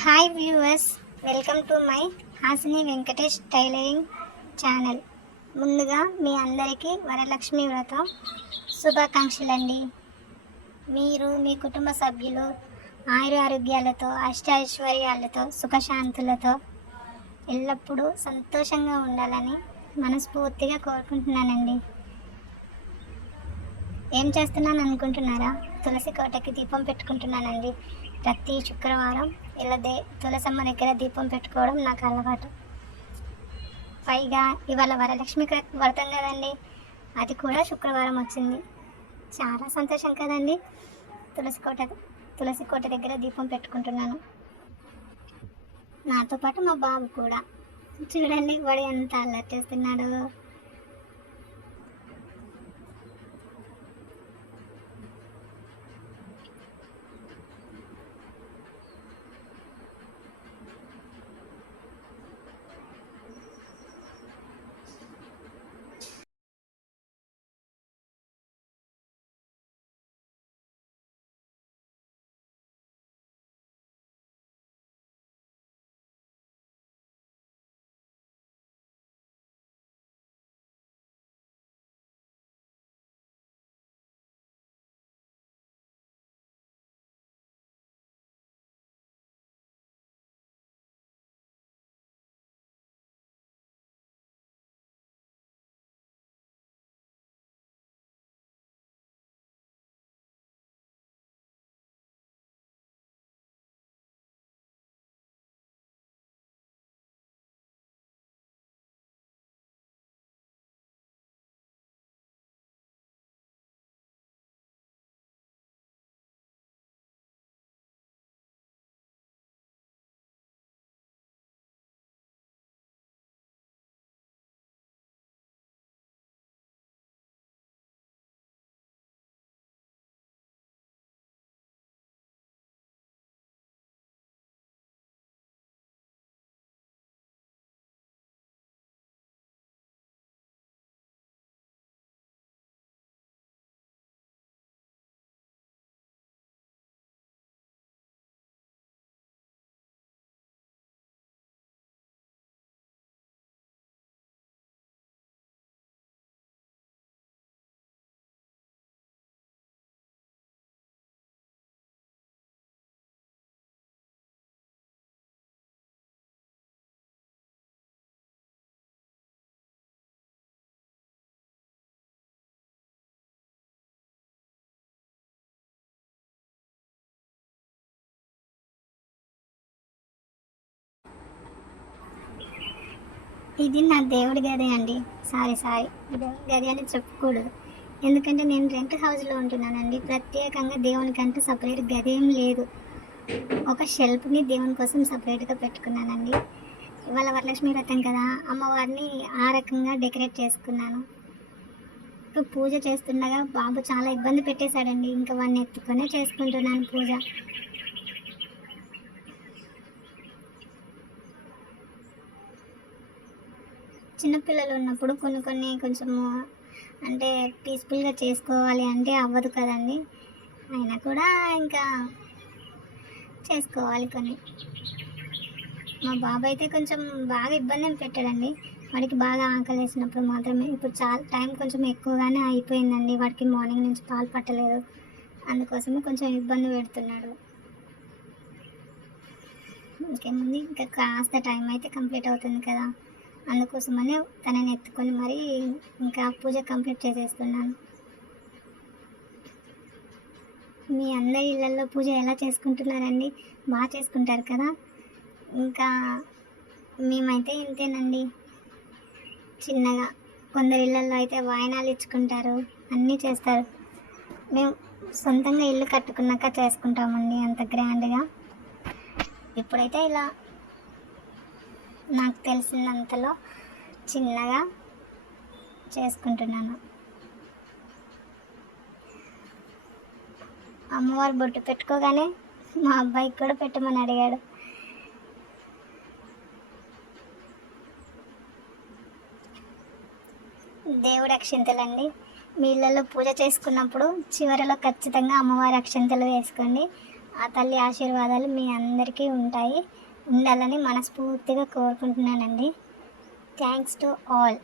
Hi viewers, welcome to my Hasini Venkatesh tailoring channel. ముందుగా మీ అందరికీ వరలక్ష్మి వ్రతం శుభాకాంక్షలండి. మీరు మీ కుటుంబ సభ్యులు ఆరోగ్యాలతో అష్టైశ్వర్యాలతో సుఖశాంతులతో ఎల్లప్పుడూ సంతోషంగా ఉండాలని మనస్ఫూర్తిగా కోరుకుంటున్నానండి. ఏం చేస్తున్నాను అనుకుంటున్నారా? తులసి కోటకి దీపం పెట్టుకుంటున్నానండి. ప్రతి శుక్రవారం ఇలా తులసమ్మ దగ్గర దీపం పెట్టుకోవడం నాకు అలవాటు. పైగా ఇవాళ వరలక్ష్మి వ్రతం కదండి, అది కూడా శుక్రవారం వచ్చింది. చాలా సంతోషం కదండి. తులసి కోట దగ్గర దీపం పెట్టుకుంటున్నాను. నాతో పాటు మా బాబు కూడా. చూడండి వాడు ఎంత అల్లరి చేస్తున్నాడు. ఇది నా దేవుడి గది అండి. సారీ దేవుడి గది అని చెప్పకూడదు, ఎందుకంటే నేను రెంట్ హౌస్లో ఉంటున్నానండి. ప్రత్యేకంగా దేవునికంటూ సపరేట్ గది ఏం లేదు. ఒక షెల్ఫ్ని దేవుని కోసం సపరేట్గా పెట్టుకున్నానండి. ఇవాళ వరలక్ష్మి వ్రతం కదా, అమ్మవారిని ఆ రకంగా డెకరేట్ చేసుకున్నాను. ఇప్పుడు పూజ చేస్తుండగా బాబు చాలా ఇబ్బంది పెట్టేశాడండి. ఇంకా వాడిని ఎత్తుకొనే చేసుకుంటున్నాను పూజ. చిన్నపిల్లలు ఉన్నప్పుడు కొంచెము అంటే పీస్ఫుల్గా చేసుకోవాలి అంటే అవ్వదు కదండి. అయినా కూడా ఇంకా చేసుకోవాలి కొన్ని. మా బాబు అయితే కొంచెం బాగా ఇబ్బంది పెట్టాడండి. వాడికి బాగా ఆకలి వేసినప్పుడు మాత్రమే. ఇప్పుడు చాలా టైం కొంచెం ఎక్కువగానే అయిపోయిందండి. వాడికి మార్నింగ్ నుంచి పాలు పట్టలేదు, అందుకోసమే కొంచెం ఇబ్బంది పెడుతున్నాడు. ఇంకేముంది, ఇంకా కాస్త టైం అయితే కంప్లీట్ అవుతుంది కదా, అందుకోసమనే తనని ఎత్తుకొని మరి ఇంకా పూజ కంప్లీట్ చేసేస్తున్నాను. మీ అందరి ఇళ్ళల్లో పూజ ఎలా చేసుకుంటున్నారండి? బాగా చేసుకుంటారు కదా. ఇంకా మేమైతే ఇంతేనండి, చిన్నగా. కొందరి ఇళ్ళల్లో అయితే వాయినాలు ఇచ్చుకుంటారు, అన్నీ చేస్తారు. మేము సొంతంగా ఇల్లు కట్టుకున్నాక చేసుకుంటామండి అంత గ్రాండ్గా. ఇప్పుడైతే ఇలా నాకు తెలిసినంతలో చిన్నగా చేసుకుంటున్నాను. అమ్మవారు బొట్టు పెట్టుకోగానే మా అబ్బాయికి కూడా పెట్టమని అడిగాడు. దేవుడి అక్షింతలండి. మీ ఇళ్ళల్లో పూజ చేసుకున్నప్పుడు చివరిలో ఖచ్చితంగా అమ్మవారి అక్షింతలు వేసుకోండి. ఆ తల్లి ఆశీర్వాదాలు మీ అందరికీ ఉండాలని మనస్ఫూర్తిగా కోరుకుంటున్నానండి. Thanks to all.